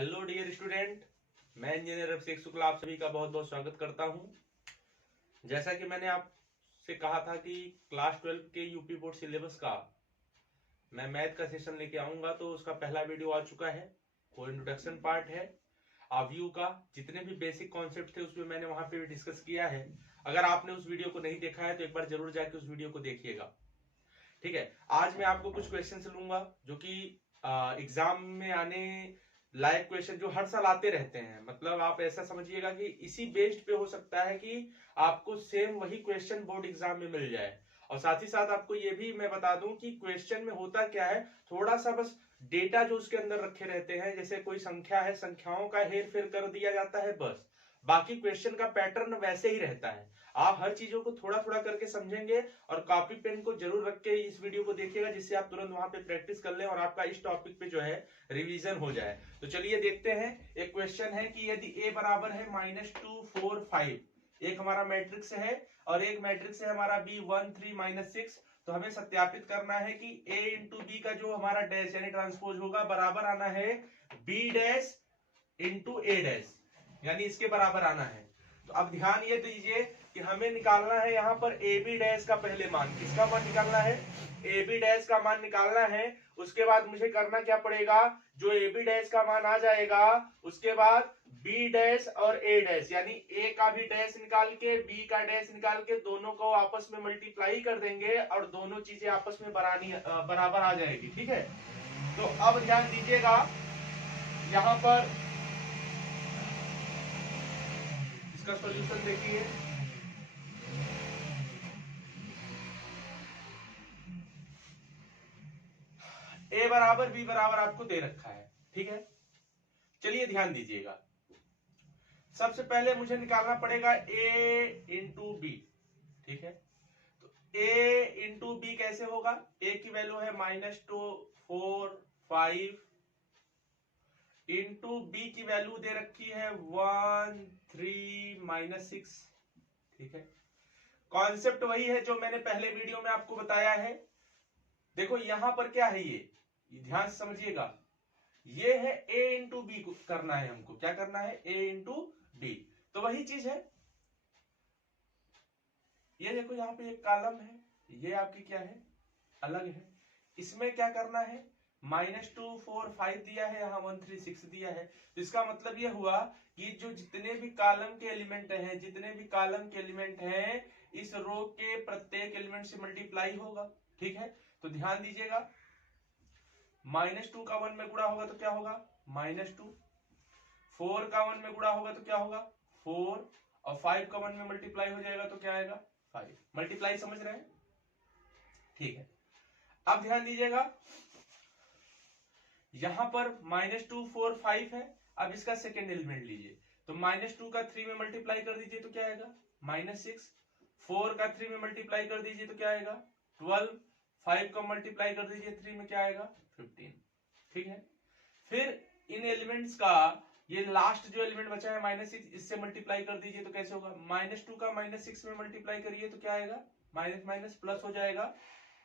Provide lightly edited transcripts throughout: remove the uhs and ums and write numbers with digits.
Hello dear student, मैं engineer अभिषेक शुक्ला आप सभी का बहुत बहुत स्वागत करता हूं। जैसा कि मैंने आपसे कहा था कि क्लास 12 के यूपी बोर्ड सिलेबस का मैं मैथ का सेशन लेके आऊंगा, तो उसका पहला वीडियो आ चुका है। वो इंट्रोडक्शन पार्ट है। आव्यू का जितने भी बेसिक कॉन्सेप्ट थे उसमें मैंने वहां पे डिस्कस किया है। अगर आपने उस वीडियो को नहीं देखा है तो एक बार जरूर जाके उस वीडियो को देखिएगा। ठीक है, आज मैं आपको कुछ क्वेश्चन लूंगा जो कि एग्जाम में आने लायक क्वेश्चन जो हर साल आते रहते हैं। मतलब आप ऐसा समझिएगा कि इसी बेस्ड पे हो सकता है कि आपको सेम वही क्वेश्चन बोर्ड एग्जाम में मिल जाए। और साथ ही साथ आपको ये भी मैं बता दूं कि क्वेश्चन में होता क्या है, थोड़ा सा बस डेटा जो उसके अंदर रखे रहते हैं, जैसे कोई संख्या है, संख्याओं का हेर फेर कर दिया जाता है बस। बाकी क्वेश्चन का पैटर्न वैसे ही रहता है। आप हर चीजों को थोड़ा थोड़ा करके समझेंगे और कॉपी पेन को जरूर रख के इस वीडियो को देखिएगा, जिससे आप तुरंत वहां पे प्रैक्टिस कर लें और आपका इस टॉपिक पे जो है रिवीजन हो जाए। तो चलिए देखते हैं। एक क्वेश्चन है कि यदि a बराबर है -2 4 5, एक हमारा मैट्रिक्स है और एक मैट्रिक्स है हमारा b 1 3 -6, तो हमें सत्यापित करना है कि a इंटू बी का जो हमारा डैश यानी ट्रांसपोज होगा बराबर आना है b dash into a dash, यानी इसके बराबर आना है। तो अब ध्यान ये दीजिए कि हमें निकालना है यहाँ पर ए बी डैश का पहले मान। किसका मान निकालना है? ए बी डैश का मान निकालना है। उसके बाद मुझे करना क्या पड़ेगा, जो ए बी डैश का मान आ जाएगा उसके बाद बी डैश और ए डैश, यानी ए का भी डैश निकाल के बी का डैश निकाल के दोनों को आपस में मल्टीप्लाई कर देंगे और दोनों चीजें आपस में बराबर आ जाएगी। ठीक है, तो अब ध्यान दीजिएगा यहाँ पर इसका सॉल्यूशन देखिए। ए बराबर बी बराबर आपको दे रखा है। ठीक है, चलिए ध्यान दीजिएगा। सबसे पहले मुझे निकालना पड़ेगा ए इंटू बी। ठीक है, तो ए इंटू बी कैसे होगा? ए की वैल्यू है -2 4 5 इंटू बी की वैल्यू दे रखी है 1 3 -6। ठीक है, कॉन्सेप्ट वही है जो मैंने पहले वीडियो में आपको बताया है। देखो यहां पर क्या है, ये ध्यान से समझिएगा। ये है a इंटू बी करना है हमको। क्या करना है? a into B. तो वही चीज है, ये देखो यहाँ पे एक कॉलम है, ये आपकी क्या है, अलग है। इसमें क्या करना है, -2 4 5 दिया है, यहाँ 1 3 6 दिया है। तो इसका मतलब ये हुआ कि जो जितने भी कॉलम के एलिमेंट हैं, जितने भी कॉलम के एलिमेंट हैं, इस रो के प्रत्येक एलिमेंट से मल्टीप्लाई होगा। ठीक है, तो ध्यान दीजिएगा, -2 का 1 में गुणा होगा तो क्या होगा, -2। 4 का 1 में गुणा होगा तो क्या होगा, 4। और 5 का 1 में मल्टीप्लाई हो जाएगा तो क्या आएगा, 5। मल्टीप्लाई समझ रहे हैं? ठीक है, अब ध्यान दीजिएगा, यहां पर -2 4 5 है। अब इसका सेकेंड एलिमेंट लीजिए, तो -2 का 3 में मल्टीप्लाई कर दीजिए तो क्या आएगा, -6। 4 का 3 में मल्टीप्लाई कर दीजिए तो क्या आएगा, 12। 5 का मल्टीप्लाई कर दीजिए 3 में, क्या आएगा, 15। ठीक है, फिर इन एलिमेंट्स का ये लास्ट जो एलिमेंट बचा है -6, इससे मल्टीप्लाई कर दीजिए तो कैसे होगा, -2 का -6 में मल्टीप्लाई करिए तो क्या आएगा, माइनस माइनस प्लस हो जाएगा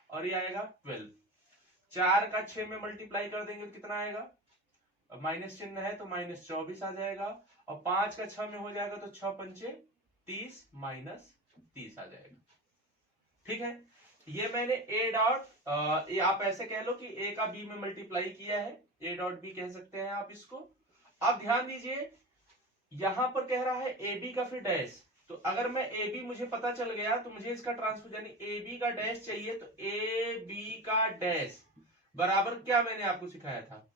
और ये आएगा 12। 4 का 6 में मल्टीप्लाई कर देंगे तो कितना आएगा, माइनस चिन्ह है तो -24 आ जाएगा। और 5 का 6 में हो जाएगा तो 6 पंचे 30 -30 आ जाएगा। ठीक है, ये मैंने a डॉट ये आप ऐसे कह लो कि a का b में मल्टीप्लाई किया है, a डॉट b कह सकते हैं आप इसको। अब ध्यान दीजिए, यहां पर कह रहा है ए बी का फिर डैश। तो अगर मैं ए बी मुझे पता चल गया तो मुझे इसका ट्रांसपोज यानी ए बी का डैश चाहिए, तो ए बी का डैश बराबर क्या मैंने आपको सिखाया था,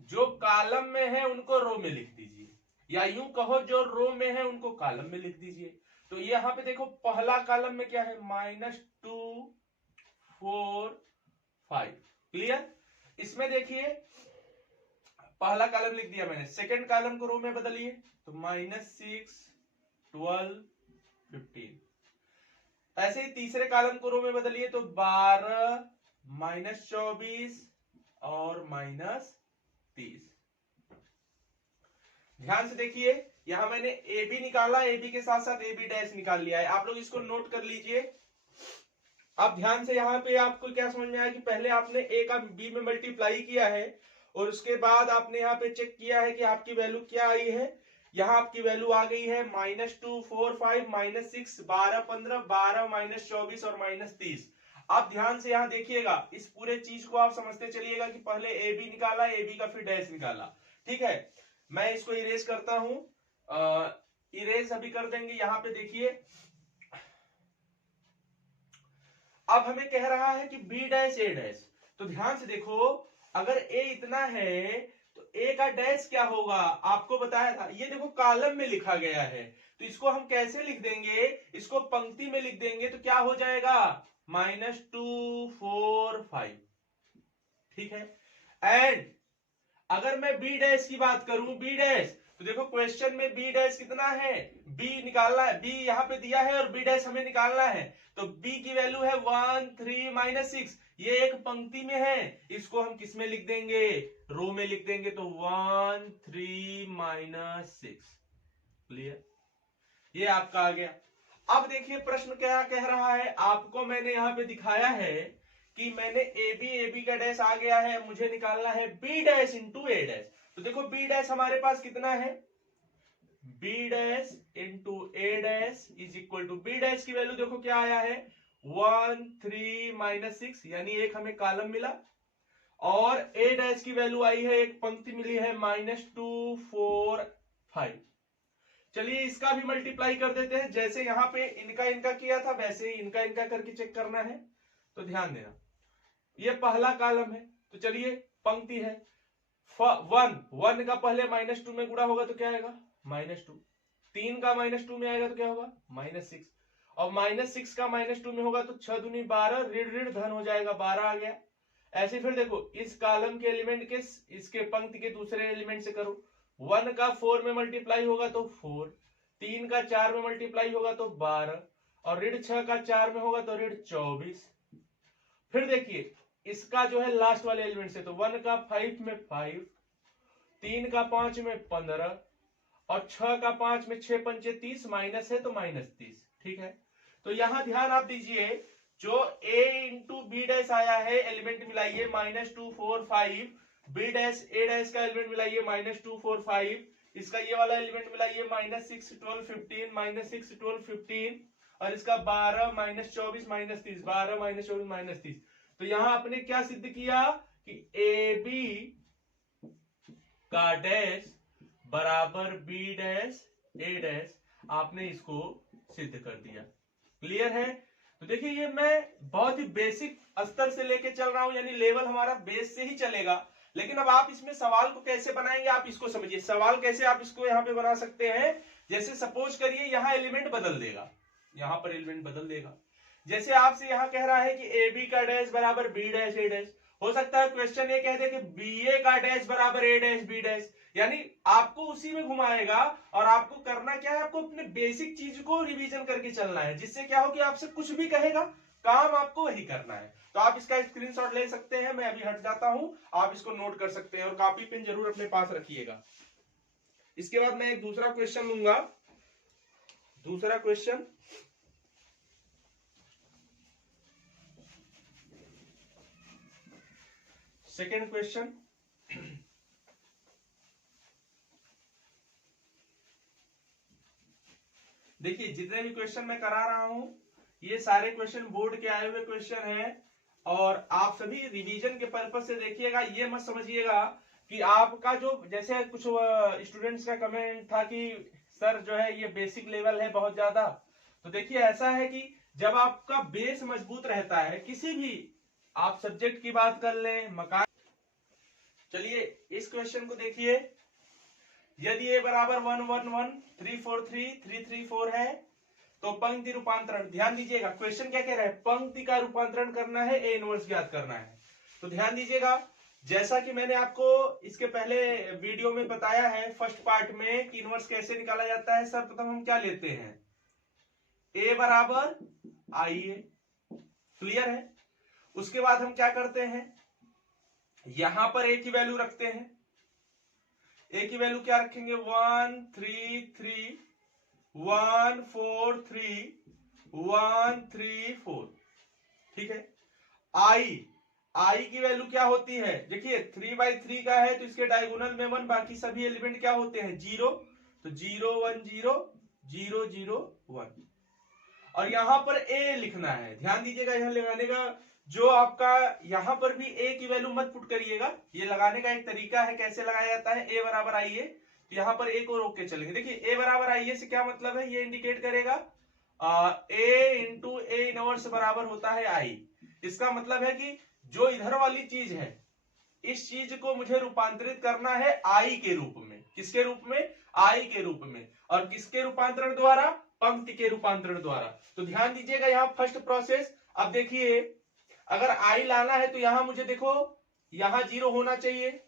जो कॉलम में है उनको रो में लिख दीजिए, या यूं कहो जो रो में है उनको कॉलम में लिख दीजिए। तो यहाँ पे देखो पहला कॉलम में क्या है, -2 4 5। क्लियर? इसमें देखिए पहला कॉलम लिख दिया मैंने, सेकंड कॉलम को रो में बदलिए तो -6 12 15। ऐसे ही तीसरे कॉलम को रो में बदलिए तो 12 -24 और -30। ध्यान से देखिए, यहां मैंने ए बी निकाला, ए बी के साथ साथ ए बी डैश निकाल लिया है। आप लोग इसको नोट कर लीजिए। अब ध्यान से यहाँ पे आपको क्या समझ में आया कि पहले आपने ए का बी में मल्टीप्लाई किया है और उसके बाद आपने यहाँ पे चेक किया है कि आपकी वैल्यू क्या आई है। यहाँ आपकी वैल्यू आ गई है -2 4 5 -6 12 15 12 -24 और -30। आप ध्यान से यहाँ देखिएगा, इस पूरे चीज को आप समझते चलिएगा कि पहले ए बी निकाला, ए बी का फिर डैश निकाला। ठीक है, मैं इसको इरेज करता हूं। इरेज अभी कर देंगे। यहाँ पे देखिए, अब हमें कह रहा है कि बी डैश ए डैश। तो ध्यान से देखो, अगर ए इतना है तो ए का डैश क्या होगा, आपको बताया था। ये देखो कॉलम में लिखा गया है, तो इसको हम कैसे लिख देंगे, इसको पंक्ति में लिख देंगे तो क्या हो जाएगा, -2 4 5। ठीक है, एंड अगर मैं बी डैश की बात करूं, बी डैश, तो देखो क्वेश्चन में बी डैश कितना है, बी निकालना है, बी यहाँ पे दिया है और बी डैश हमें निकालना है। तो बी की वैल्यू है 1 3 -6। ये एक पंक्ति में है, इसको हम किस में लिख देंगे, रो में लिख देंगे। तो 1 3 -6। क्लियर, ये आपका आ गया। अब देखिए प्रश्न क्या कह रहा है, आपको मैंने यहाँ पे दिखाया है कि मैंने ए बी का डैश आ गया है, मुझे निकालना है B dash into A dash. तो देखो बी डैश हमारे पास कितना है, B dash into A dash is equal to, B dash की वैल्यू देखो क्या आया है 1 3 -6, यानी एक हमें कॉलम मिला, और ए डैश की वैल्यू आई है, एक पंक्ति मिली है -2 4 5। चलिए इसका भी मल्टीप्लाई कर देते हैं, जैसे यहाँ पे इनका इनका किया था वैसे ही इनका इनका करके चेक करना है। तो ध्यान देना, ये पहला कॉलम है, तो चलिए पंक्ति है, 1 का पहले -2 में गुणा होगा तो क्या आएगा, -2। 3 का -2 में आएगा तो क्या होगा, -6, और -6 का -2 में होगा तो 6 दूनी 12, ऋण ऋण धन हो जाएगा, 12 आ गया। ऐसे फिर देखो इस कॉलम के एलिमेंट के इसके पंक्ति के दूसरे एलिमेंट से करो, 1 का 4 में मल्टीप्लाई होगा तो 4, 3 का 4 में मल्टीप्लाई होगा तो 12, और ऋण 6 का 4 में होगा तो ऋण 24। फिर देखिए इसका जो है लास्ट वाले एलिमेंट से, तो 1 का 5 में 5, 3 का 5 में 15, और 6 का 5 में 6 पंचे 30, माइनस है तो -30। ठीक है, तो यहां ध्यान आप दीजिए, जो a इंटू बी डैश आया है, एलिमेंट मिलाइए -2 4 5, बी डैश ए डैश का एलिमेंट मिलाइए -2 4 5, इसका ये वाला एलिमेंट मिलाइए -6 12 15, -6 12 15, और इसका 12 -24 -30, 12 -24 -30। तो यहां आपने क्या सिद्ध किया कि ए बी का डैश बराबर बी डैश ए डैश, आपने इसको सिद्ध कर दिया। क्लियर है, तो देखिए ये मैं बहुत ही बेसिक स्तर से लेके चल रहा हूं, यानी लेवल हमारा बेस से ही चलेगा। लेकिन अब आप इसमें सवाल को कैसे बनाएंगे, आप इसको समझिए। सवाल कैसे आप इसको यहाँ पे बना सकते हैं, जैसे सपोज करिए यहाँ एलिमेंट बदल देगा, यहाँ पर एलिमेंट बदल देगा। जैसे आपसे यहाँ कह रहा है कि ए बी का डैश बराबर बी डैश ए डैश, हो सकता है क्वेश्चन ये कह दे कि बी ए का डैश बराबर ए डैश बी डैश, यानी आपको उसी में घुमाएगा। और आपको करना क्या है, आपको अपने बेसिक चीज को रिवीजन करके चलना है, जिससे क्या हो कि आपसे कुछ भी कहेगा काम आपको वही करना है। तो आप इसका स्क्रीनशॉट ले सकते हैं, मैं अभी हट जाता हूं, आप इसको नोट कर सकते हैं, और कॉपी पेन जरूर अपने पास रखिएगा। इसके बाद मैं एक दूसरा क्वेश्चन लूंगा। दूसरा क्वेश्चन, सेकेंड क्वेश्चन, देखिए जितने भी क्वेश्चन मैं करा रहा हूं ये सारे क्वेश्चन बोर्ड के आए हुए क्वेश्चन हैं, और आप सभी रिवीजन के पर्पज से देखिएगा। ये मत समझिएगा कि आपका जो, जैसे कुछ स्टूडेंट्स का कमेंट था कि सर जो है ये बेसिक लेवल है बहुत ज्यादा, तो देखिए ऐसा है कि जब आपका बेस मजबूत रहता है, किसी भी आप सब्जेक्ट की बात कर लें, मकान। चलिए इस क्वेश्चन को देखिए, यदि a बराबर 1 1 1 3 4 3 3 3 4 है तो पंक्ति रूपांतरण, ध्यान दीजिएगा क्वेश्चन क्या कह रहा है, पंक्ति का रूपांतरण करना है, ए इनवर्स ज्ञात करना है। तो ध्यान दीजिएगा, जैसा कि मैंने आपको इसके पहले वीडियो में बताया है फर्स्ट पार्ट में कि इनवर्स कैसे निकाला जाता है। सर्वप्रथम हम क्या लेते हैं, a बराबर आई ए, क्लियर है। उसके बाद हम क्या करते हैं, यहां पर a की वैल्यू रखते हैं। a की वैल्यू क्या रखेंगे, 1 3 3 1 4 3 1 3 4, ठीक है। आई आई की वैल्यू क्या होती है, देखिए 3/3 का है तो इसके डायगोनल में 1, बाकी सभी एलिमेंट क्या होते हैं 0, तो 0 1 0 0 0 1। और यहां पर ए लिखना है, ध्यान दीजिएगा यहां लगाने का जो आपका यहां पर भी ए की वैल्यू मत पुट करिएगा, ये लगाने का एक तरीका है कैसे लगाया जाता है। ए बराबर आई ए, यहां पर ए को रोक के चलेंगे। देखिए ए बराबर आई ए से क्या मतलब है, ये इंडिकेट करेगा ए इंटू ए इनवर्स बराबर होता है आई। इसका मतलब है कि जो इधर वाली चीज है इस चीज को मुझे रूपांतरित करना है आई के रूप में। किसके रूप में, आई के रूप में। और किसके रूपांतरण द्वारा, पंक्ति के रूपांतरण द्वारा। तो ध्यान दीजिएगा यहां फर्स्ट प्रोसेस। अब देखिए अगर आई लाना है तो यहां मुझे देखो यहां 0 होना चाहिए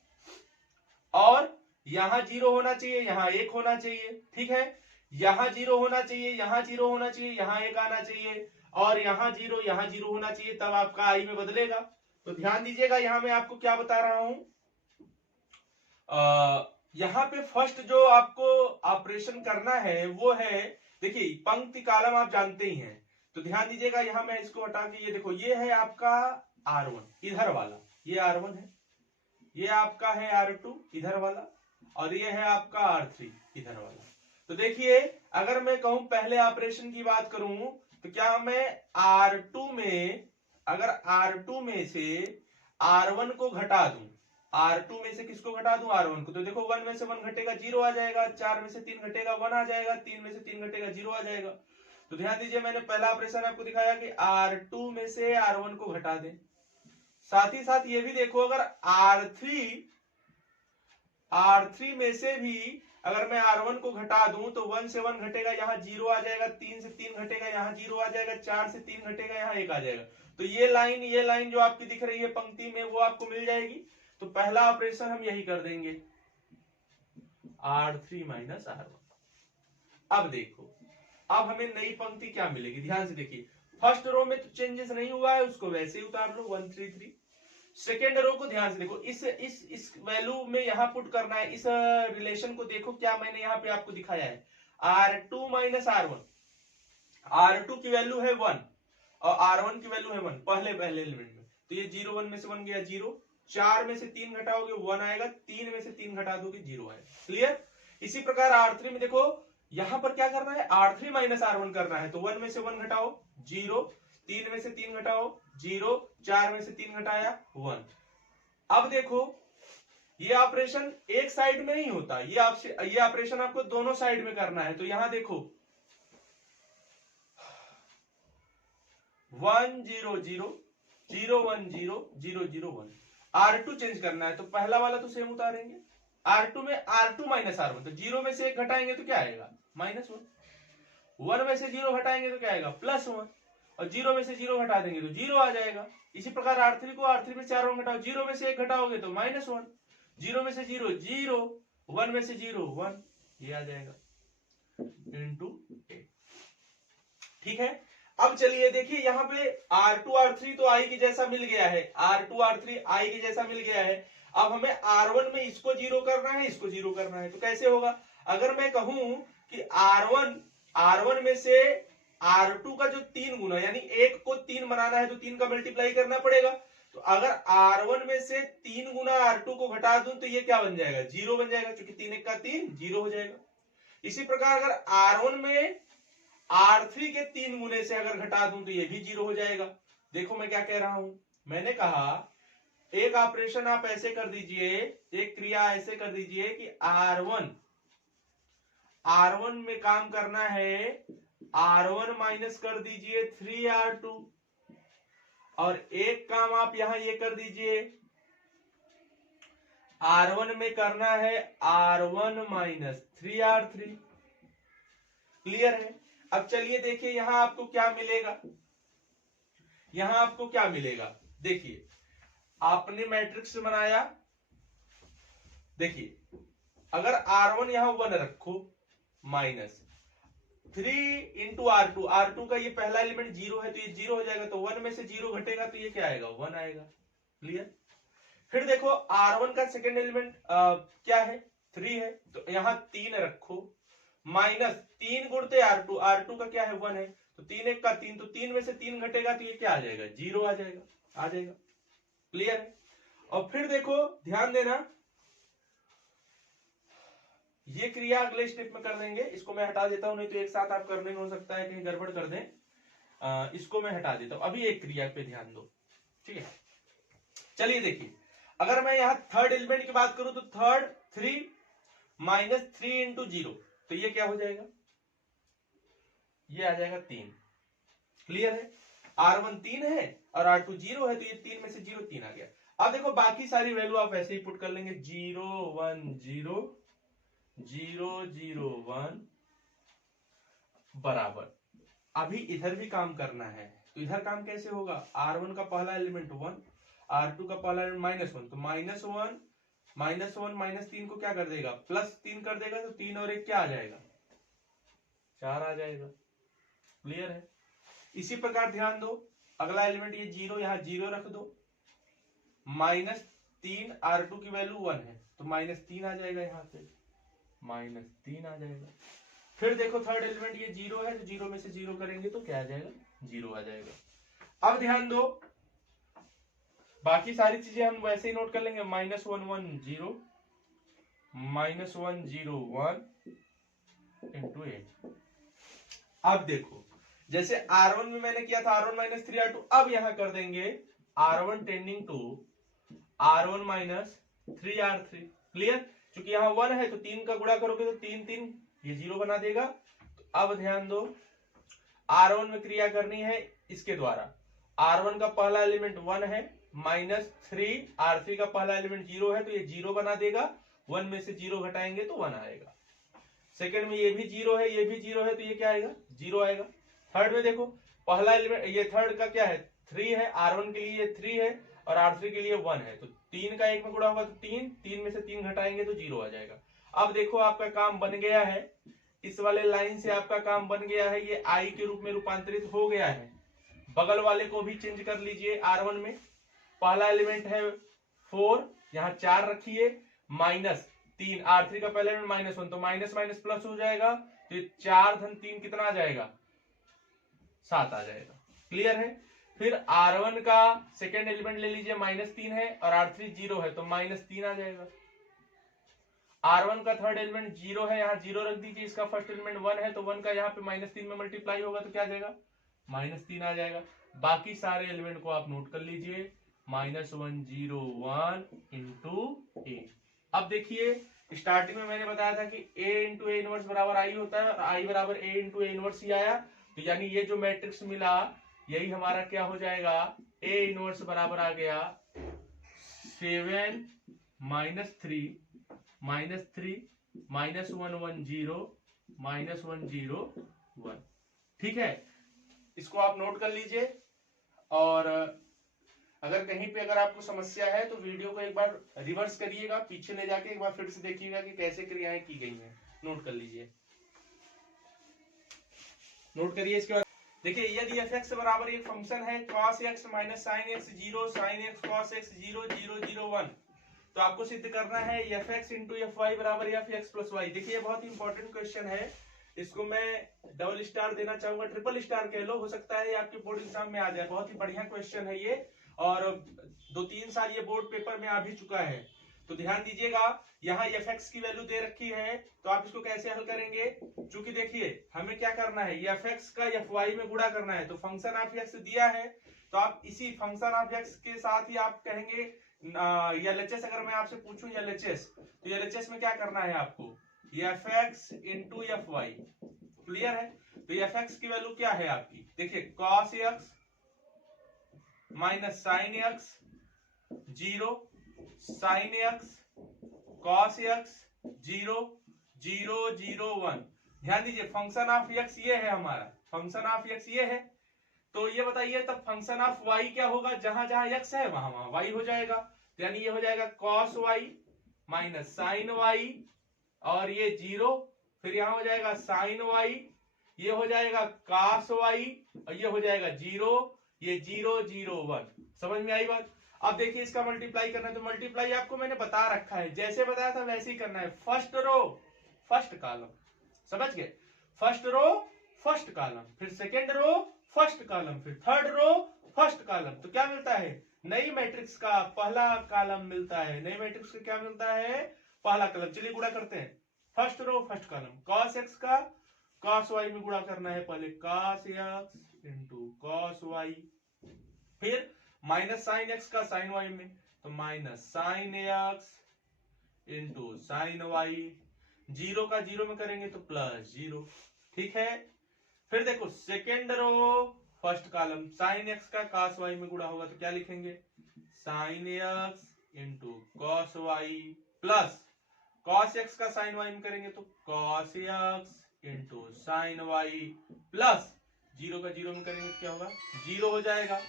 और यहां 0 होना चाहिए, यहां 1 होना चाहिए, ठीक है। यहां 0 होना चाहिए, यहां 0 होना चाहिए, यहां 1 आना चाहिए और यहां 0 होना चाहिए, तब आपका आई में बदलेगा। तो ध्यान दीजिएगा यहां मैं आपको क्या बता रहा हूं, यहां पे फर्स्ट जो आपको ऑपरेशन करना है वो है, देखिए पंक्ति कॉलम आप जानते ही हैं। तो ध्यान दीजिएगा यहां मैं इसको हटा के ये देखो ये है आपका R1 इधर वाला, ये R1 है, ये आपका है R2 इधर वाला और ये है आपका R3 इधर वाला। तो देखिए अगर मैं कहूं पहले ऑपरेशन की बात करूं तो क्या मैं R2 में, अगर R2 में से R1 को घटा दूं, R2 में से किसको घटा दूं, R1 को, तो देखो 1 में से 1 घटेगा 0 आ जाएगा, 4 में से 3 घटेगा 1 आ जाएगा, 3 में से 3 घटेगा 0 आ जाएगा। तो ध्यान दीजिए मैंने पहला ऑपरेशन आपको दिखाया कि R2 में से R1 को घटा दें। साथ ही साथ ये भी देखो अगर R3 में से भी अगर मैं R1 को घटा दूं तो 1 से 1 घटेगा, यहाँ 0 आ जाएगा, 3 से 3 घटेगा, यहाँ 0 आ जाएगा, 4 से 3 घटेगा, यहाँ 1 आ जाएगा। तो ये लाइन जो आपकी दिख रही है पंक्ति में वो आपको मिल जाएगी। तो पहला ऑपरेशन हम यही कर देंगे R3 माइनस R1। अब देखो अब हमें नई पंक्ति क्या मिलेगी, ध्यान से देखिए। फर्स्ट रो में तो चेंजेस नहीं हुआ है, उसको वैसे ही उतार लो 1 3 3। सेकेंड रो को ध्यान से देखो, इस वैल्यू में यहां पुट करना है, इस रिलेशन को देखो क्या मैंने यहां पे आपको दिखाया है, R2 माइनस R1। R2 की वैल्यू है 1 और R1 की वैल्यू है 1 पहले एलिमेंट में। तो ये 0 1 में से 1 गया 0, 4 में से 3 घटाओगे 1 आएगा, 3 में से 3 घटा दोगे 0 आएगा। क्लियर। इसी प्रकार R3 में देखो यहां पर क्या करना है, R3 माइनस R1 करना है। तो 1 में से 1 घटाओ 0, 3 में से 3 घटाओ 0, 4 में से 3 घटाया 1। अब देखो ये ऑपरेशन एक साइड में नहीं होता, ये ऑपरेशन आपको दोनों साइड में करना है। तो यहां देखो 1 0 0 0 1 0 0 0 1, R2 चेंज करना है। तो पहला वाला तो सेम उतारेंगे, R2 में R2 माइनस R1, तो 0 में से 1 घटाएंगे तो क्या आएगा -1, 1 में से 0 घटाएंगे तो क्या आएगा +1 और 0 में से 0 घटा देंगे तो 0 आ जाएगा। इसी प्रकार R3 में से R1 घटाओ, 0 में से 1 घटाओगे तो -1, 0 में से 0 0, 1 में से 0 1, ये आ जाएगा इंटू 8। ठीक है। अब चलिए देखिए यहाँ पे R2 R3 तो आई के जैसा मिल गया है, R2 R3 आई के जैसा मिल गया है। अब हमें R1 में इसको 0 करना है, इसको 0 करना है। तो कैसे होगा, अगर मैं कहूं कि R1 में से R2 का जो 3 गुना, यानी 1 को 3 बनाना है तो 3 का मल्टीप्लाई करना पड़ेगा। तो अगर R1 में से 3 गुना R2 को घटा दूं तो ये क्या बन जाएगा, 0 बन जाएगा, क्योंकि 3 1 का 3 0 हो जाएगा। इसी प्रकार अगर R1 में R3 के 3 गुने से अगर घटा दूं तो ये भी 0 हो जाएगा। देखो मैं क्या कह रहा हूं, मैंने कहा एक ऑपरेशन आप ऐसे कर दीजिए, एक क्रिया ऐसे कर दीजिए कि R1 में काम करना है, R1 माइनस कर दीजिए 3R2 और एक काम आप यहां ये कर दीजिए, R1 में करना है R1 माइनस 3R3। क्लियर है। अब चलिए देखिए यहां आपको क्या मिलेगा, यहां आपको क्या मिलेगा, देखिए आपने मैट्रिक्स बनाया, देखिए अगर R1 यहां 1 रखो माइनस 3 इंटू R2, R2 का ये पहला एलिमेंट 0 है तो ये 0 हो जाएगा, तो 1 में से 0 घटेगा तो ये क्या आएगा 1 आएगा। क्लियर। फिर देखो R1 का सेकेंड एलिमेंट क्या है 3 है, तो यहां 3 रखो माइनस 3 गुणते R2, R2 का क्या है 1 है, तो 3 1 का 3, तो 3 में से 3 घटेगा तो ये क्या आ जाएगा 0 आ जाएगा। क्लियर है। और फिर देखो ध्यान देना, ये क्रिया अगले स्टेप में कर देंगे, इसको मैं हटा देता हूं, नहीं तो एक साथ आप करने में हो सकता है कहीं गड़बड़ कर दें। इसको मैं हटा देता हूं, अभी एक क्रिया पे ध्यान दो, ठीक है। चलिए देखिए, अगर मैं यहां थर्ड एलिमेंट की बात करूं तो थर्ड 3 माइनस 3 इंटू 0, तो ये क्या हो जाएगा, ये आ जाएगा 3। क्लियर है। R1 3 है और R2 0 है, तो ये 3 में से 0 3 आ गया। अब देखो बाकी सारी वैल्यू आप ऐसे ही पुट कर लेंगे, 0 1 0 0 0 1 बराबर। अभी इधर भी काम करना है, तो इधर काम कैसे होगा, R1 का पहला एलिमेंट 1, R2 का पहला एलिमेंट -1, तो -1 -3 को क्या कर देगा, +3 कर देगा, तो 3 और 1 क्या आ जाएगा, 4 आ जाएगा। क्लियर है। इसी प्रकार ध्यान दो, अगला एलिमेंट ये 0, यहां 0 रख दो, -3 R2 की वैल्यू 1 है, तो -3 आ जाएगा, यहां से -3 आ जाएगा। फिर देखो थर्ड एलिमेंट ये 0 है, तो 0 में से 0 करेंगे तो क्या आ जाएगा, 0 आ जाएगा। अब ध्यान दो, बाकी सारी चीजें हम वैसे ही नोट कर लेंगे, -1 1 0 -1 0 1 इंटू 8। अब देखो जैसे R1 में मैंने किया था R1 - 3 R2, अब यहां कर देंगे R1 tending to R1 - 3 R3। Clear. क्योंकि यहां 1 है तो 3 का गुणा करोगे तो 3 3 ये 0 बना देगा। तो अब ध्यान दो, R1 में क्रिया करनी है इसके द्वारा, R1 का पहला एलिमेंट 1 है, -3 R3 का पहला एलिमेंट 0 है, तो ये 0 बना देगा, 1 में से 0 घटाएंगे तो 1 आएगा। सेकंड में ये भी 0 है, ये भी 0 है, तो ये क्या आएगा, 0 आएगा। थर्ड में देखो पहला एलिमेंट, ये थर्ड का क्या है, 3 है, R1 के लिए ये 3 है और R3 के लिए 1 है, तो 3 का 1 में गुणा होगा तो 3, 3 में से 3 घटाएंगे तो 0 आ जाएगा। अब देखो आपका काम बन गया है, इस वाले लाइन से आपका काम बन गया है, ये I के रूप में रूपांतरित हो गया है। बगल वाले को भी चेंज कर लीजिए, R1 में पहला एलिमेंट है 4, यहाँ 4 रखिए, -3 R3 का पहला एलिमेंट -1, तो माइनस माइनस प्लस हो जाएगा, तो 4 धन 3 कितना आ जाएगा, 7 आ जाएगा। क्लियर है। फिर R1 का सेकेंड एलिमेंट ले लीजिए, -3 है और R3 0 है, तो -3 आ जाएगा। R1 का थर्ड एलिमेंट 0 है, यहाँ 0 रख दीजिए, इसका फर्स्ट एलिमेंट 1 है, तो 1 का यहाँ पे -3 में मल्टीप्लाई होगा तो क्या आ जाएगा, -3 आ जाएगा। बाकी सारे एलिमेंट को आप नोट कर लीजिए, -1 0 1 इंटू A। अब देखिए स्टार्टिंग में मैंने बताया था कि A इंटू A इनवर्स बराबर I होता है, और I बराबर A इंटू A इनवर्स ही आया, तो यानी ये जो मैट्रिक्स मिला यही हमारा क्या हो जाएगा, A इनवर्स बराबर आ गया 7 -3 -3 -1 1 0 -1 0 1। ठीक है, इसको आप नोट कर लीजिए। और अगर कहीं पे अगर आपको समस्या है तो वीडियो को एक बार रिवर्स करिएगा, पीछे ले जाके एक बार फिर से देखिएगा कि कैसे क्रियाएं की गई हैं। नोट कर लीजिए, नोट करिए। इसके बाद देखिए, यदि f(x) बराबर एक फंक्शन है cos x minus sin x 0 sin x cos x 0 0 0 1, तो आपको सिद्ध करना है f(x) इंटू fy बराबर fx प्लस y। देखिए बहुत ही इंपॉर्टेंट क्वेश्चन है, इसको मैं डबल स्टार देना चाहूंगा, ट्रिपल स्टार कह लो, हो सकता है आपके बोर्ड एग्जाम में आ जाए। बहुत ही बढ़िया क्वेश्चन है ये, और 2-3 साल ये बोर्ड पेपर में आ भी चुका है। तो ध्यान दीजिएगा, यहाँ fx की वैल्यू दे रखी है, तो आप इसको कैसे हल करेंगे। चूंकि देखिए हमें क्या करना है, fx का fy में गुणा करना है, तो फंक्शन ऑफ x दिया है, तो आप इसी फंक्शन ऑफ x के साथ ही आप कहेंगे LHS। अगर मैं आपसे पूछूं LHS, तो LHS में क्या करना है आपको, fx इंटू fy। क्लियर है। तो fx की वैल्यू क्या है आपकी, देखिए cos x minus sine x 0 sin x cos x 0 0 0 1। ध्यान दीजिए फंक्शन ऑफ x ये है हमारा, फंक्शन ऑफ x ये है, तो ये बताइए तब फंक्शन ऑफ y क्या होगा, जहां जहां x है वहां वहां y हो जाएगा, तो यानी ये हो जाएगा cos y minus sine y, और ये 0, फिर यहां हो जाएगा sin y, ये हो जाएगा cos y, और ये हो जाएगा 0, ये 0 0 1। समझ में आई बात। अब देखिए इसका मल्टीप्लाई करना है, तो मल्टीप्लाई आपको मैंने बता रखा है, जैसे बताया था वैसे ही करना है। फर्स्ट रो फर्स्ट कॉलम, समझ गए, फर्स्ट रो फर्स्ट कॉलम, फिर सेकेंड रो फर्स्ट कॉलम, फिर थर्ड रो फर्स्ट कॉलम, तो क्या मिलता है नई मैट्रिक्स का पहला कॉलम मिलता है, नई मैट्रिक्स का क्या मिलता है, पहला कॉलम। चलिए गुणा करते हैं, first row first column, cos x का cos y में गुणा करना है पहले, cos x into cos y, फिर माइनस sin x का sin y में, तो minus sin x into sin y, zero का जीरो में करेंगे तो प्लस जीरो, ठीक है। फिर देखो second row first column, sin x का cos y में गुणा होगा तो क्या लिखेंगे, sin x into cos y, plus cos x का sin y में करेंगे तो cos x into sin y, plus zero का जीरो में करेंगे तो क्या होगा, जीरो हो जाएगा,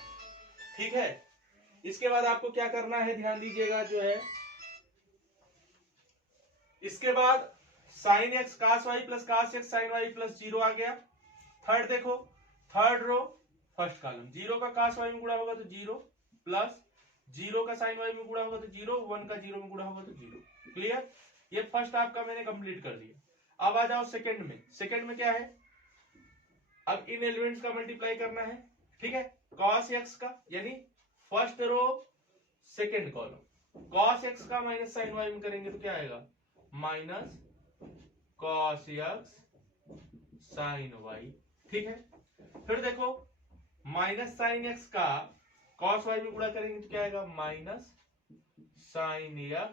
ठीक है। इसके बाद आपको क्या करना है, ध्यान दीजिएगा, जो है इसके बाद sin x cos y plus cos x sin y plus zero आ गया। थर्ड देखो, third row first column, zero का cos y में गुणा होगा तो जीरो, प्लस जीरो का sin y में गुणा होगा तो जीरो, वन का जीरो में गुणा होगा तो जीरो, क्लियर। ये फर्स्ट आपका मैंने कंप्लीट कर दिया। अब आ जाओ सेकंड में, सेकंड में क्या है, अब इन एलिमेंट्स का मल्टीप्लाई करना है, ठीक है। cos x का यानी first row second column, cos x का माइनस sin y में करेंगे तो क्या आएगा, minus cos x sin y, ठीक है। फिर देखो माइनस sin x का cos y में गुणा करेंगे तो क्या आएगा, minus sin x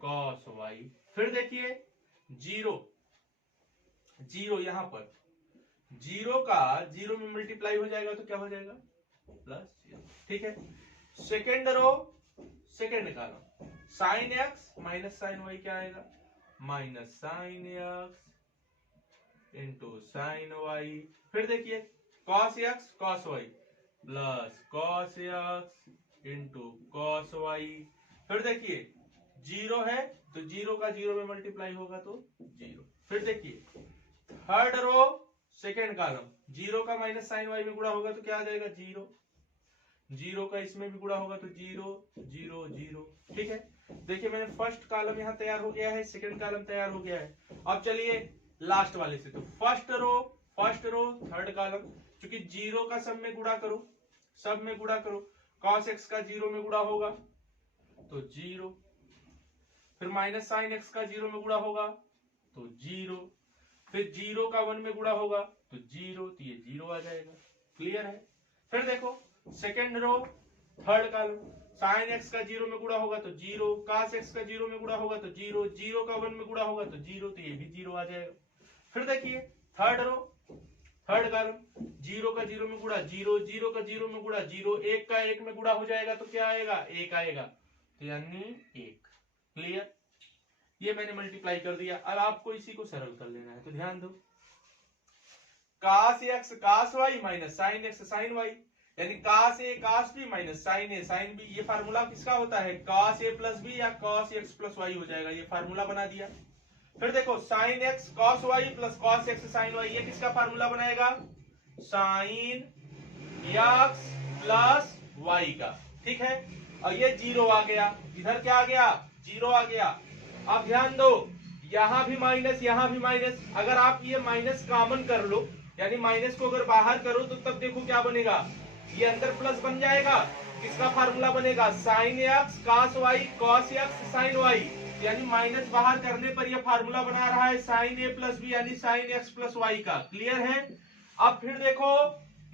cos y। फिर देखिए जीरो, जीरो यहां पर जीरो का जीरो में मल्टीप्लाई हो जाएगा तो क्या हो जाएगा, प्लस जीरो, ठीक है। Second row second column, sin x minus sin y क्या आएगा, minus sin x into sin y। फिर देखिए cos x cos y plus cos x into cos y। फिर देखिए जीरो है तो जीरो का जीरो में मल्टीप्लाई होगा तो जीरो। फिर देखिए third row second column, zero का माइनस sin y में गुणा होगा तो क्या आ जाएगा, जीरो, जीरो का इसमें भी गुणा होगा तो जीरो जीरो जीरो, ठीक है। देखिए मैंने फर्स्ट कॉलम यहाँ तैयार हो गया है, सेकंड कॉलम तैयार हो गया है। अब चलिए लास्ट वाले से, तो फर्स्ट रो थर्ड कॉलम, क्योंकि जीरो का सब में गुणा करो, सब में गुणा करो, cos x का जीरो में गुणा होगा तो जीरो, फिर माइनस sin x का जीरो में गुणा होगा तो जीरो, फिर जीरो का वन में गुणा होगा तो जीरो, तो ये जीरो आ जाएगा, क्लियर है। फिर देखो second row third column, sin x का जीरो में गुणा होगा तो जीरो, cos x का जीरो में गुणा होगा तो जीरो, जीरो का वन में गुणा होगा तो जीरो, तो ये भी जीरो आ जाएगा। फिर देखिए third row third column, zero का जीरो में गुणा जीरो, जीरो का जीरो में गुणा जीरो, एक का एक में गुणा हो जाएगा तो क्या आएगा, एक आएगा, तो यानी एक, क्लियर। ये मैंने मल्टीप्लाई कर दिया। अब आपको इसी को सरल कर लेना है, तो ध्यान दो, cos x cos y minus sin x sin y, यानी cos a cos b minus sin a sin b। ये फार्मूला किसका होता है, cos a प्लस b या cos x प्लस y हो जाएगा, ये फार्मूला बना दिया। फिर देखो sin x cos y plus cos x sin y, ये किसका फार्मूला बनाएगा, sin x प्लस y का, ठीक है। और ये जीरो आ गया, इधर क्या आ गया, जीरो आ गया। अब ध्यान दो, यहां भी माइनस यहां भी माइनस, अगर आप ये माइनस कॉमन कर लो, यानी माइनस को अगर बाहर करो तो तब देखो क्या बनेगा, ये अंदर प्लस बन जाएगा। किसका फार्मूला बनेगा, sin x cos y cos x sin y, यानी माइनस बाहर करने पर यह फार्मूला बना रहा है sin a प्लस b यानी sin x प्लस y का, क्लियर है। अब फिर देखो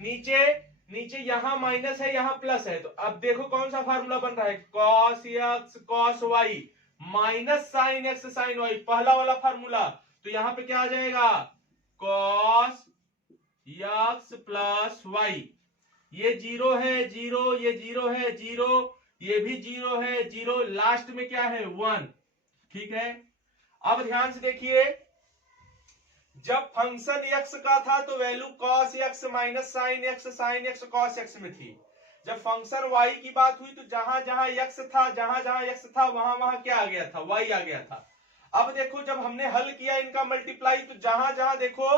नीचे नीचे यहाँ माइनस है यहाँ प्लस है, तो अब देखो कौन सा फार्मूला बन रहा है, cos x cos y minus sin x sin y, पहला वाला फार्मूला। तो यहाँ पे क्या आ जाएगा, cos x प्लस y, ये जीरो है जीरो, ये जीरो है जीरो, ये भी जीरो है जीरो, लास्ट में क्या है, वन, ठीक है। अब ध्यान से देखिए, जब फंक्शन x का था तो value cos x minus sin x cos x में थी। जब फंक्शन y की बात हुई तो जहां जहां x था वहां वहां क्या आ गया था, y आ गया था। अब देखो जब हमने हल किया इनका मल्टीप्लाई, तो जहां जहां देखो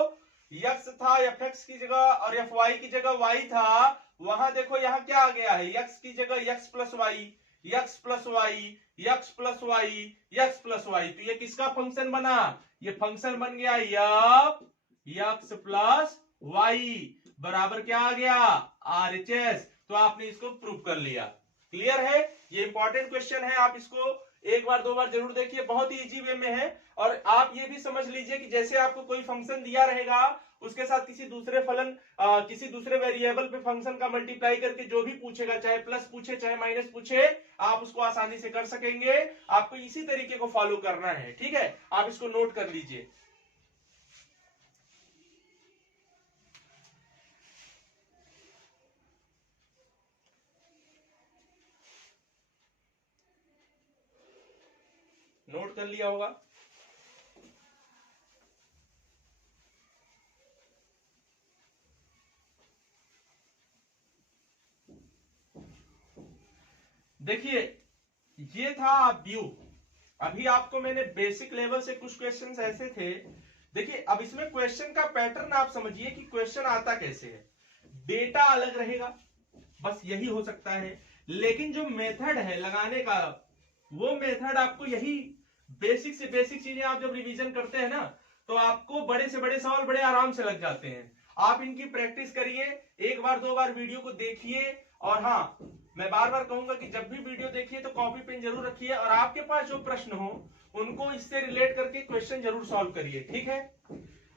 x था fx की जगह और fy की जगह y था, वहां देखो यहाँ क्या आ गया है, x की जगह x plus Y, x plus Y, x plus Y, x plus Y. तो ये किसका फंक्शन बना, ये फंक्शन बन गया x प्लस वाई, बराबर क्या आ गया, RHS। तो आपने इसको प्रूव कर लिया। क्लियर है? ये इंपॉर्टेंट क्वेश्चन है, आप इसको एक बार दो बार जरूर देखिए, बहुत ही इजी वे में है। और आप ये भी समझ लीजिए कि जैसे आपको कोई फंक्शन दिया रहेगा, उसके साथ किसी दूसरे फलन किसी दूसरे वेरिएबल पे फंक्शन का मल्टीप्लाई करके जो भी पूछेगा, चाहे प्लस पूछे चाहे माइनस पूछे, आप उसको आसानी से कर सकेंगे। आपको इसी तरीके को फॉलो करना है, ठीक है? आप इसको नोट कर लीजिए। नोट कर लिया होगा? देखिए, ये था व्यू। अभी आपको मैंने बेसिक लेवल से कुछ क्वेश्चंस ऐसे थे। देखिए, अब इसमें क्वेश्चन का पैटर्न आप समझिए कि क्वेश्चन आता कैसे है। डेटा अलग रहेगा, बस यही हो सकता है, लेकिन जो मेथड है लगाने का, वो मेथड आपको यही बेसिक से बेसिक चीजें आप जब रिवीजन करते हैं ना, तो आपको बड़े से बड़े सवाल बड़े आराम से लग जाते हैं। आप इनकी प्रैक्टिस करिए, एक बार दो बार वीडियो को देखिए। और हाँ, मैं बार बार कहूंगा कि जब भी वीडियो देखिए तो कॉपी पेन जरूर रखिए, और आपके पास जो प्रश्न हो उनको इससे रिलेट करके क्वेश्चन जरूर सॉल्व करिए, ठीक है?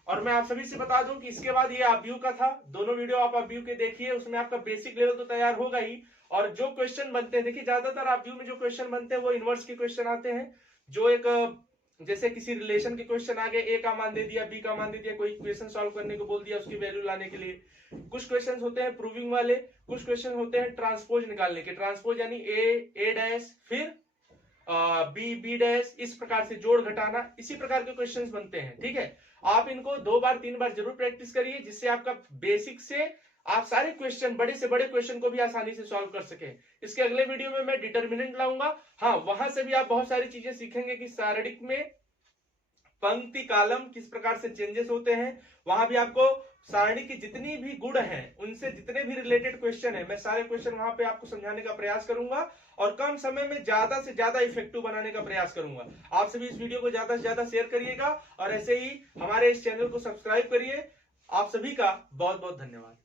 और मैं आप सभी से बता दूं कि इसके बाद ये आप व्यू का था, दोनों वीडियो आप व्यू के देखिए, उसमें आपका बेसिक लेवल तो तैयार होगा ही। और जो क्वेश्चन बनते हैं, देखिए ज्यादातर आप व्यू में जो क्वेश्चन बनते हैं वो इनवर्स के क्वेश्चन आते हैं, जो एक जैसे किसी रिलेशन के क्वेश्चन आ गए, ए का मान दे दिया, बी का मान दे दिया, कोई क्वेश्चन सॉल्व करने को बोल दिया उसकी वैल्यू लाने के लिए। कुछ क्वेश्चन होते हैं प्रूविंग वाले, कुछ क्वेश्चन होते हैं ट्रांसपोज निकालने के। ट्रांसपोज यानी ए डैश फिर बी डैश, इस प्रकार से जोड़ घटाना, इसी प्रकार के क्वेश्चंस बनते हैं, ठीक है? आप इनको दो बार तीन बार जरूर प्रैक्टिस करिए, जिससे आपका बेसिक से आप सारे क्वेश्चन, बड़े से बड़े क्वेश्चन को भी आसानी से सॉल्व कर सके। इसके अगले वीडियो में मैं डिटर्मिनेंट लाऊंगा। हाँ, वहां से भी आप बहुत सारी चीजें सीखेंगे कि सारणिक में पंक्ति कॉलम किस प्रकार से चेंजेस होते हैं। वहां भी आपको सारणी की जितनी भी गुण हैं, उनसे जितने भी रिलेटेड क्वेश्चन है, मैं सारे क्वेश्चन वहां पे आपको समझाने का प्रयास करूंगा, और कम समय में ज्यादा से ज्यादा इफेक्टिव बनाने का प्रयास करूंगा। आप सभी इस वीडियो को ज्यादा से ज्यादा शेयर करिएगा, और ऐसे ही हमारे इस चैनल को सब्सक्राइब करिए। आप सभी का बहुत बहुत धन्यवाद।